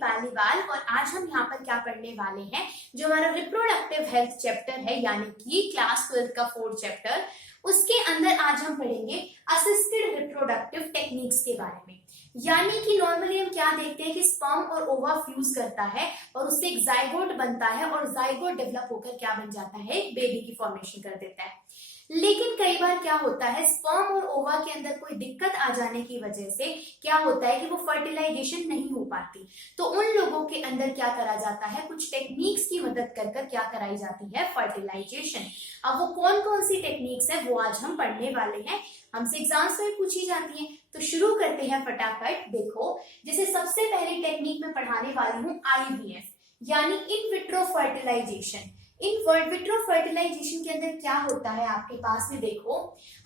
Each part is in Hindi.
दीपाली बाल और आज हम यहाँ पर क्या पढ़ने वाले हैं, जो हमारा रिप्रोडक्टिव हेल्थ चैप्टर है यानी कि क्लास 12 का 4th चैप्टर, उसके अंदर आज हम पढ़ेंगे असिस्टेड रिप्रोडक्टिव टेक्निक्स के बारे में। यानी कि नॉर्मली हम क्या देखते हैं कि स्पर्म और ओवा फ्यूज करता है और उससे एक जाइगोट बनता है और जाइगोट डेवलप होकर क्या बन जाता है, एक बेबी की फॉर्मेशन कर देता है। लेकिन कई बार क्या होता है, स्पर्म और ओवा के अंदर कोई दिक्कत आ जाने की वजह से क्या होता है कि वो फर्टिलाइजेशन नहीं हो पाती। तो उन लोगों के अंदर क्या करा जाता है, कुछ टेक्निक्स की मदद कर कर क्या कराई जाती है, फर्टिलाइजेशन। अब वो कौन कौन सी टेक्निक्स है वो आज हम पढ़ने वाले हैं, हमसे एग्जाम्स में पूछी जाती है। तो शुरू करते हैं फटाफट। देखो, जैसे सबसे पहली टेक्निक में पढ़ाने वाली हूँ IVF यानी in vitro fertilisation. In vitro fertilisation के अंदर क्या होता है आपके पास में, देखो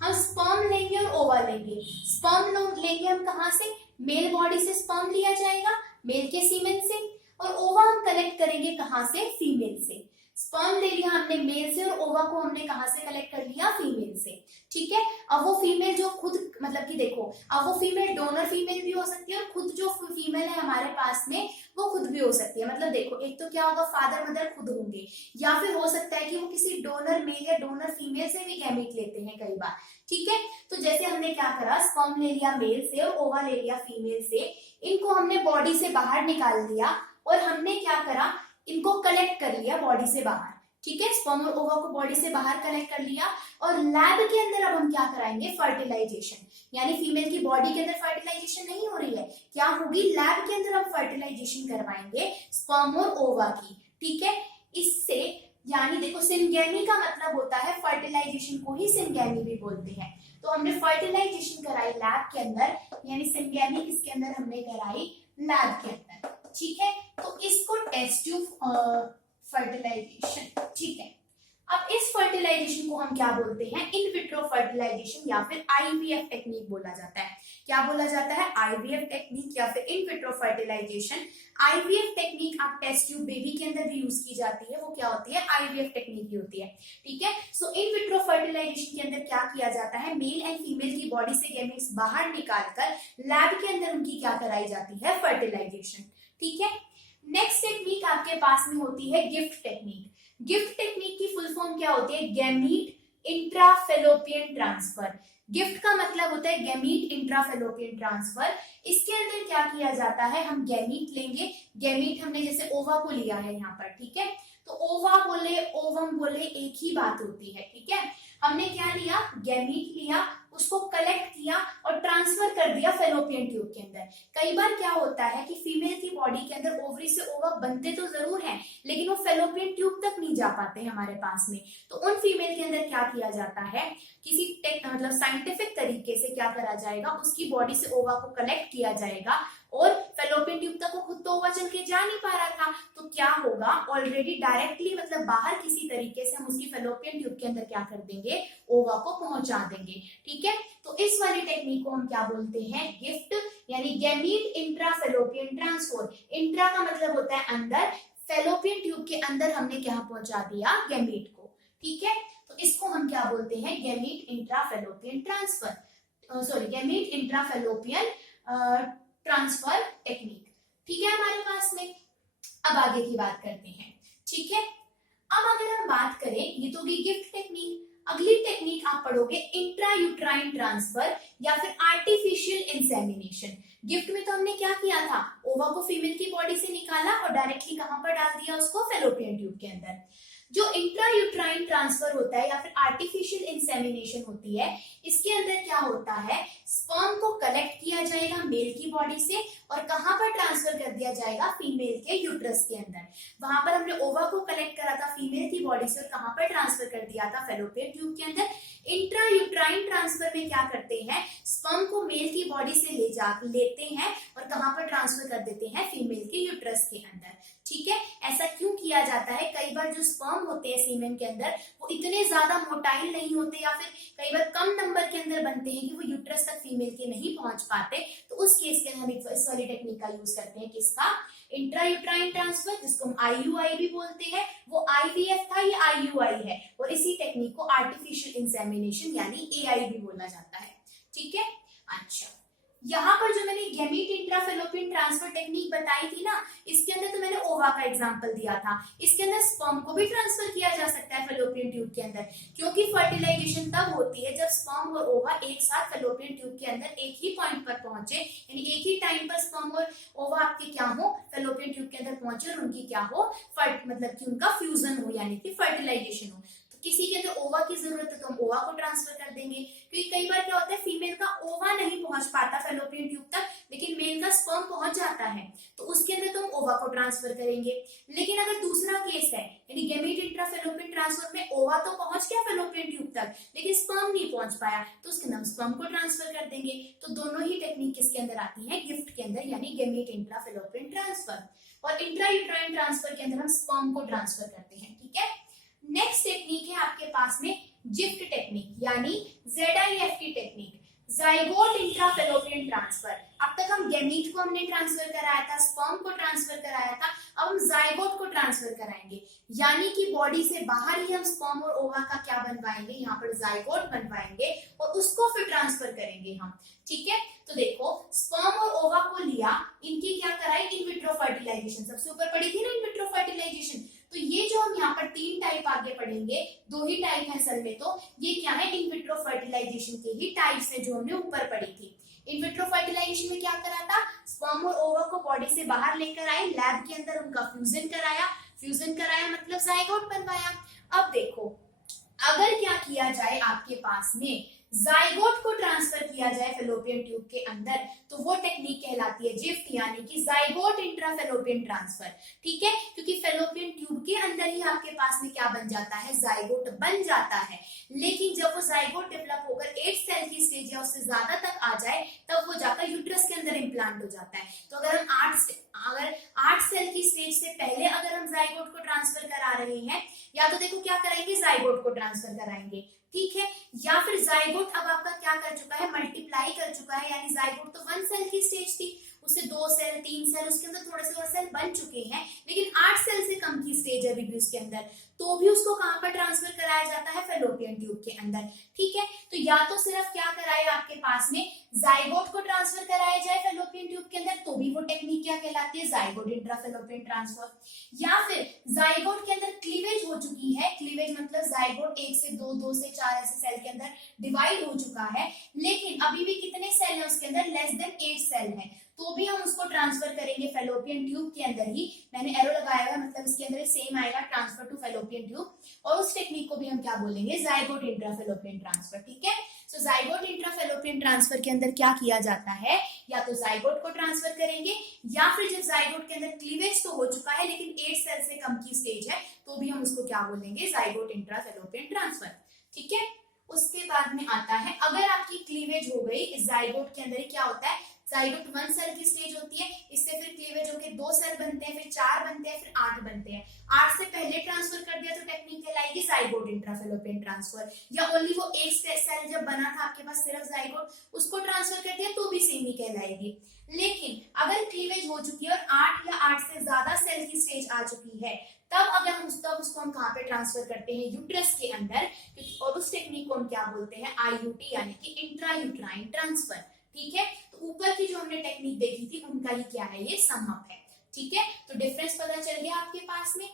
हम स्पर्म लेंगे और ओवा लेंगे। स्पर्म लेंगे हम कहाँ से, मेल बॉडी से स्पर्म लिया जाएगा, मेल के सीमेन से, और ओवा हम कलेक्ट करेंगे कहाँ से, फीमेल से। स्पर्म ले लिया हमने मेल से और ओवा को हमने कहाँ से कलेक्ट कर लिया, फीमेल से। ठीक है, अब वो फीमेल जो खुद मतलब कि देखो, अब वो फीमेल डोनर फीमेल भी हो सकती है और खुद जो फीमेल है हमारे पास में वो खुद भी हो सकती है। मतलब देखो, एक तो क्या होगा, फादर मदर खुद होंगे, या फिर हो सकता है कि वो किसी डोनर मेल या डोनर फीमेल से भी गैमेट लेते हैं कई बार। ठीक है, तो जैसे हमने क्या करा, स्पर्म ले लिया मेल से और ओवा ले लिया फीमेल से, इनको हमने बॉडी से बाहर निकाल दिया और हमने क्या करा, इनको कलेक्ट कर लिया बॉडी से बाहर। ठीक है, स्पर्म और ओवा को बॉडी से बाहर कलेक्ट कर लिया और लैब के अंदर अब हम क्या कराएंगे, फर्टिलाइजेशन। यानी फीमेल की बॉडी के अंदर फर्टिलाइजेशन नहीं हो रही है, क्या होगी, लैब के अंदर हम फर्टिलाइजेशन करवाएंगे स्पर्म और ओवा की। ठीक है, इससे यानी देखो, सिनगेमी का मतलब होता है फर्टिलाइजेशन को ही सिनगेमी भी बोलते हैं। तो हमने फर्टिलाइजेशन कराई लैब के अंदर, यानी सिनगेमी किसके अंदर हमने कराई, लैब के अंदर। ठीक है, तो इसको टेस्ट ट्यूब फर्टिलाइजेशन। ठीक है, अब इस फर्टिलाइजेशन को हम क्या बोलते हैं, इन विट्रो फर्टिलाइजेशन या फिर IVF टेक्निक बोला जाता है। क्या बोला जाता है, IVF टेक्निक या फिर in vitro fertilisation. IVF technique आप टेस्ट ट्यूब बेबी के अंदर भी यूज की जाती है, वो क्या होती है, IVF टेक्निक ही होती है। ठीक है, सो इन विट्रो फर्टिलाइजेशन के अंदर क्या किया जाता है, मेल एंड फीमेल की बॉडी से गैमेट्स बाहर निकालकर लैब के अंदर उनकी क्या कराई जाती है, फर्टिलाइजेशन। ठीक है, नेक्स्ट टेक्निक आपके पास में होती है गिफ्ट टेक्निक। गिफ्ट टेक्निक की फुल फॉर्म क्या होती है, गैमीट इंट्राफेलोपियन ट्रांसफर। गिफ्ट का मतलब होता है गैमीट इंट्राफेलोपियन ट्रांसफर। इसके अंदर क्या किया जाता है, हम गैमीट लेंगे, गैमीट हमने जैसे ओवा को लिया है यहाँ पर। ठीक है, तो ओवा बोले ओवम बोले एक ही बात होती है। ठीक है, हमने क्या लिया, गैमीट लिया, उसको कलेक्ट किया और ट्रांसफर कर दिया फेलोपियन ट्यूब के अंदर। कई बार क्या होता है कि फीमेल की बॉडी के अंदर ओवरी से ओवा बनते तो जरूर हैं, लेकिन वो फेलोपियन ट्यूब तक नहीं जा पाते हमारे पास में। तो उन फीमेल के अंदर क्या किया जाता है, किसी मतलब साइंटिफिक तरीके से क्या करा जाएगा, उसकी बॉडी से ओवा को कलेक्ट किया जाएगा और फेलोपियन ट्यूब तक वो खुद तो ओवा चल के जा नहीं पा रहा था, तो क्या होगा, ऑलरेडी डायरेक्टली मतलब बाहर किसी तरीके से हम उसकी फेलोपियन ट्यूब के अंदर क्या कर देंगे, ओवा को पहुंचा देंगे। ठीक है, तो इस वाली टेक्निक को हम क्या बोलते हैं, गिफ्ट यानी गैमीट इंट्राफेलोपियन ट्रांसफर। इंट्रा का मतलब होता है अंदर, फेलोपियन ट्यूब के अंदर हमने क्या पहुंचा दिया, गैमीट को। ठीक है, तो इसको हम क्या बोलते हैं, gamete intrafallopian transfer, sorry gamete intrafallopian transfer technique. ठीक है हमारे पास में, अब आगे की बात करते हैं। ठीक है, अब अगर हम बात करें, ये तो होगी गिफ्ट टेक्निक। अगली टेक्निक आप पढ़ोगे इंट्रायूट्राइन ट्रांसफर या फिर आर्टिफिशियल इंसेमिनेशन। गिफ्ट में तो हमने क्या किया था, ओवा को फीमेल की बॉडी से निकाला और डायरेक्टली कहां पर डाल दिया, उसको फेलोपियन ट्यूब के अंदर। जो इंट्रायूट्राइन ट्रांसफर होता है या फिर आर्टिफिशियल इंसेमिनेशन होती है, इसके अंदर क्या होता है, स्पर्म को कलेक्ट किया जाएगा मेल की बॉडी से और कहां पर ट्रांसफर कर दिया जाएगा, फीमेल के यूट्रस के अंदर। वहां पर हमने ओवा को कलेक्ट करा था फीमेल की बॉडी से और कहां पर ट्रांसफर कर दिया था, फेलोपियन ट्यूब के अंदर। इंट्रायूट्राइन ट्रांसफर में क्या करते हैं, स्पर्म को मेल की बॉडी से लेते हैं और कहां पर ट्रांसफर कर देते हैं, फीमेल के यूट्रस के अंदर। ठीक है, ऐसा क्यों किया जाता है, कई बार जो स्पर्म होते हैं सीमेन के अंदर वो इतने ज्यादा मोटाइल नहीं होते या फिर कई बार कम नंबर के अंदर बनते हैं कि वो यूट्रस तक फीमेल के नहीं पहुंच पाते। तो उस केस के अंदर हम इस वाली टेक्निक का यूज करते हैं, किसका, इंट्रायूट्राइन ट्रांसफर, जिसको हम IUI भी बोलते हैं। वो IVF था, ये IUI है, और इसी टेक्निक को आर्टिफिशियल इंसेमिनेशन यानी AI भी बोला जाता है। ठीक है, अच्छा यहाँ पर जो मैंने गैमीट इंट्राफैलोपियन ट्रांसफर टेक्निक बताई थी ना, इसके अंदर तो मैंने ओवा का एग्जांपल दिया था। इसके अंदर स्पर्म को भी ट्रांसफर किया जा सकता है फैलोपियन ट्यूब के अंदर, क्योंकि फर्टिलाइजेशन तब होती है जब स्पर्म और ओवा एक साथ फैलोपियन ट्यूब के अंदर एक ही पॉइंट पर पहुंचे, यानी एक ही टाइम पर स्पर्म और ओवा आपके क्या हो, फैलोपियन ट्यूब के अंदर पहुंचे और उनकी क्या हो, मतलब कि उनका फ्यूजन हो, यानी कि फर्टिलाइजेशन हो। किसी के अंदर ओवा की जरूरत है तो हम ओवा को ट्रांसफर कर देंगे, क्योंकि कई बार क्या होता है फीमेल का ओवा नहीं पहुंच पाता फैलोपियन ट्यूब तक, लेकिन मेल का स्पर्म पहुंच जाता है, तो उसके अंदर तो हम ओवा को ट्रांसफर करेंगे। लेकिन अगर दूसरा केस है, यानी गैमीट इंट्राफैलोपियन ट्रांसफर में ओवा तो पहुंच गया फैलोपियन ट्यूब तक, लेकिन स्पर्म नहीं पहुंच पाया, तो उसके अंदर हम स्पर्म को ट्रांसफर कर देंगे। तो दोनों ही टेक्निक किसके अंदर आती है, गिफ्ट के अंदर, यानी गैमीट इंट्राफैलोपियन ट्रांसफर। और इंट्रायूट्राइन ट्रांसफर के अंदर हम स्पर्म को ट्रांसफर करते हैं। ठीक है, नेक्स्ट टेक्निक है आपके पास में जिफ्ट टेक्निक, यानी ZIFT टेक्निक, जाइगोट इंट्राफैलोपियन ट्रांसफर। अब तक हम गैमीट को हमने ट्रांसफर कराया था, स्पर्म को ट्रांसफर कराया था, अब हम जाइगोट को ट्रांसफर कराएंगे, यानी कि बॉडी से बाहर ही हम स्पर्म और ओवा का क्या बनवाएंगे, यहाँ पर जाइगोट बनवाएंगे और उसको फिर ट्रांसफर करेंगे हम। ठीक है, तो देखो स्पर्म और ओवा को लिया, इनकी क्या कराई, इन विट्रो फर्टिलाइजेशन, सबसे ऊपर पड़ी थी ना इन विट्रो फर्टिलाइजेशन। तो ये जो हम यहाँ पर 3 टाइप आगे पढ़ेंगे, 2 ही टाइप है असल में, तो ये क्या है, इन विट्रो फर्टिलाइजेशन के ही टाइप्स है जो हमने ऊपर पढ़ी थी। इन विट्रो फर्टिलाइजेशन में क्या करा था, स्पर्म और ओवा को बॉडी से बाहर लेकर आए, लैब के अंदर उनका फ्यूजन कराया, फ्यूजन कराया मतलब जाइगोट बनवाया। अब देखो अगर क्या किया जाए आपके पास में, जाइगोट को ट्रांसफर किया जाए फैलोपियन ट्यूब के अंदर, तो वो टेक्निक कहलाती है जिफ्ट, यानी कि जाइगोट इंट्राफैलोपियन ट्रांसफर। ठीक है, क्योंकि फैलोपियन ट्यूब के अंदर ही आपके पास में क्या बन जाता है, जाइगोट बन जाता है। लेकिन जब वो जाइगोट डेवलप होकर 8 सेल की स्टेज या उससे ज्यादा तक आ जाए, तब वो जाकर यूट्रस के अंदर इम्प्लांट हो जाता है। तो अगर हम 8 सेल की स्टेज से पहले अगर हम जाइगोट को ट्रांसफर करा रहे हैं, या तो देखो क्या कराएंगे, जाइगोट को ट्रांसफर कराएंगे, ठीक है, या फिर जाइगोट अब आपका क्या कर चुका है, मल्टीप्लाई कर चुका है, यानी जाइगोट तो 1 सेल की स्टेज थी, उससे 2 सेल 3 सेल, उसके अंदर थोड़े से और सेल बन चुके हैं, लेकिन 8 सेल से कम की स्टेज है अभी भी उसके अंदर, तो भी उसको कहां पर ट्रांसफर कराया जाता है, फैलोपियन ट्यूब के अंदर। ठीक है, तो या तो सिर्फ क्या कराए आपके पास में, जाइगोट को ट्रांसफर कराया जाए फैलोपियन ट्यूब के अंदर, तो भी वो टेक्निक क्या कहलाती है, जाइगोट इंट्राफैलोपियन ट्रांसफर। या फिर जाइगोट के अंदर क्लीवेज हो चुकी है, क्लीवेज मतलब जाइगोट 1 से 2, 2 से 4 ऐसे सेल के अंदर डिवाइड हो चुका है, लेकिन अभी भी कितने सेल है उसके अंदर, लेस देन 8 सेल है, तो भी हम उसको ट्रांसफर करेंगे फैलोपियन ट्यूब के अंदर ही। मैंने एरो लगाया हुआ, मतलब इसके अंदर सेम आएगा, ट्रांसफर टू फैलोपियन ट्यूब, और उस टेक्निक को भी हम क्या बोलेंगे, जाइगोट इंट्राफैलोपियन ट्रांसफर। ठीक है, सो जाइगोट इंट्राफैलोपियन ट्रांसफर के अंदर क्या किया जाता है, या तो जाइगोट को ट्रांसफर करेंगे, या फिर जब जाइगोट के अंदर क्लीवेज तो हो चुका है लेकिन 8 सेल से कम की स्टेज है, तो भी हम उसको क्या बोलेंगे, जाइगोट इंट्राफैलोपियन ट्रांसफर। ठीक है, उसके बाद में आता है, अगर आपकी क्लीवेज हो गई, इस जाइगोट के अंदर क्या होता है, जाइगोट 1 सेल की स्टेज होती है, इससे फिर क्लीवेज होकर 2 सेल बनते हैं, फिर 4 बनते हैं, फिर 8 बनते हैं। 8 से पहले ट्रांसफर कर दिया तो टेक्निक कहलाएगी जाइगोट इंट्राफैलोपियन ट्रांसफर, या ओनली वो एक सेल जब बना था आपके पास सिर्फ जाइगोट, उसको ट्रांसफर कर दिया तो भी सेम ही कहलाएगी। लेकिन अगर क्लीवेज हो चुकी है और 8 या 8 से ज्यादा सेल की स्टेज आ चुकी है, तब अगर हम उसको हम कहाँ पे ट्रांसफर करते हैं, यूट्रस के अंदर, और उस टेक्निक को हम क्या बोलते हैं, IUT, यानी कि इंट्रायूट्राइन ट्रांसफर। ठीक है, तो ऊपर की जो हमने टेक्निक देखी थी उनका ही क्या है, ये सम अप है। ठीक है, तो डिफरेंस पता चल गया आपके पास में।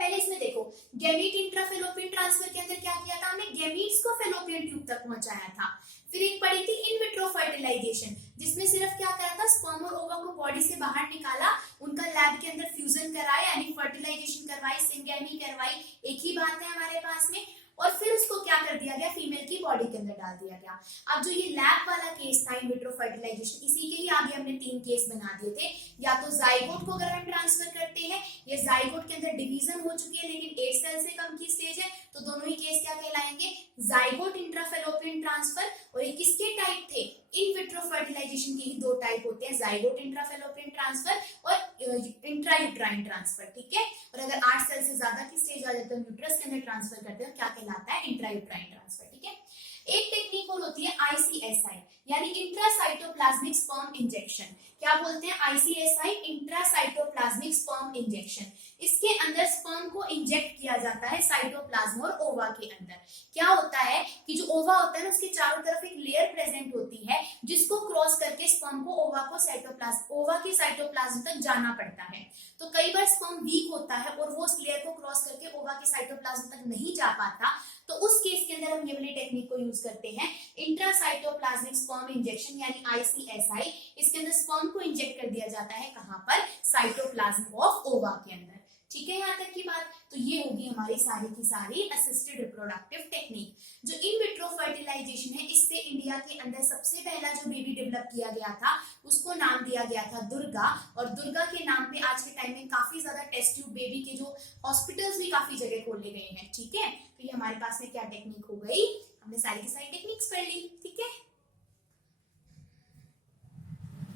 पहले इसमें देखो, गैमीट इंट्राफैलोपियन ट्रांसफर के अंदर क्या किया था हमने, गैमीट्स को फैलोपियन ट्यूब तक पहुंचाया था। फिर एक पड़ी थी इन विट्रो फर्टिलाइजेशन, जिसमें सिर्फ क्या करा था, स्पर्म और ओवा को बॉडी से बाहर निकाला, उनका लैब के अंदर फ्यूजन कराया, यानी फर्टिलाइजेशन करवाई, सिंगेमी करवाई, एक ही बात है हमारे पास में, और फिर उसको क्या कर दिया गया, फीमेल की बॉडी के अंदर डाल दिया गया। अब जो ये लैब वाला केस था इन विट्रो फर्टिलाइजेशन, इसी के ही आगे हमने 3 केस बना दिए थे। या तो जाइगोट को अगर हम ट्रांसफर करते हैं, ये जाइगोट के अंदर डिवीजन हो चुकी है लेकिन 8 सेल से कम की स्टेज है, तो दोनों ही केस क्या कहलाएंगे, जाइगोट इंट्राफैलोपियन ट्रांसफर। और ये किसके टाइप थे, इन विट्रो फर्टिलाइजेशन के ही 2 टाइप होते हैं, जाइगोट इंट्राफैलोपियन ट्रांसफर और इंट्रायूट्राइन ट्रांसफर। ठीक है, और अगर 8 सेल से ज्यादा की स्टेज आ जाए तो यूट्रस के अंदर ट्रांसफर करते हैं, क्या कहलाता है, इंट्रायूट्राइन ट्रांसफर। ठीक है, एक टेक्निक और होती है ICSI, यानी इंट्रासाइटोप्लाज्मिक स्पर्म इंजेक्शन। क्या बोलते हैं, ICSI इंट्रासाइटोप्लाज्मिक स्पर्म इंजेक्शन। इसके अंदर स्पर्म को इंजेक्ट किया जाता है साइटोप्लाज्म और ओवा के अंदर। क्या होता है कि जो ओवा होता है ना, उसके चारों तरफ एक लेयर प्रेजेंट होती है जिसको क्रॉस करके स्पर्म को ओवा के साइटोप्लाज्म तक जाना पड़ता है। तो कई बार स्पर्म वीक होता है और वो उस लेयर को क्रॉस करके ओवा के साइटोप्लाज्म तक नहीं जा पाता, तो उस केस के अंदर हम ये वाली टेक्निक को यूज करते हैं, इंट्रासाइटोप्लाज्मिक स्पर्म इंजेक्शन यानी ICSI। इसके अंदर स्पर्म को इंजेक्ट कर दिया जाता है, कहां पर, साइटोप्लाज्म ऑफ ओवा के अंदर। ठीक है, यहाँ तक की बात। तो ये होगी हमारी सारी की सारी असिस्टेड रिप्रोडक्टिव टेक्निक। जो इन विट्रो फर्टिलाइजेशन है, इससे इंडिया के अंदर सबसे पहला जो बेबी डेवलप किया गया था उसको नाम दिया गया था दुर्गा। और दुर्गा के नाम पे आज के टाइम में काफी ज्यादा टेस्ट ट्यूब बेबी के जो हॉस्पिटल्स भी काफी जगह खोले गए हैं। ठीक है, तो ये हमारे पास में क्या टेक्निक हो गई, हमने सारी की सारी टेक्निक्स पढ़ ली।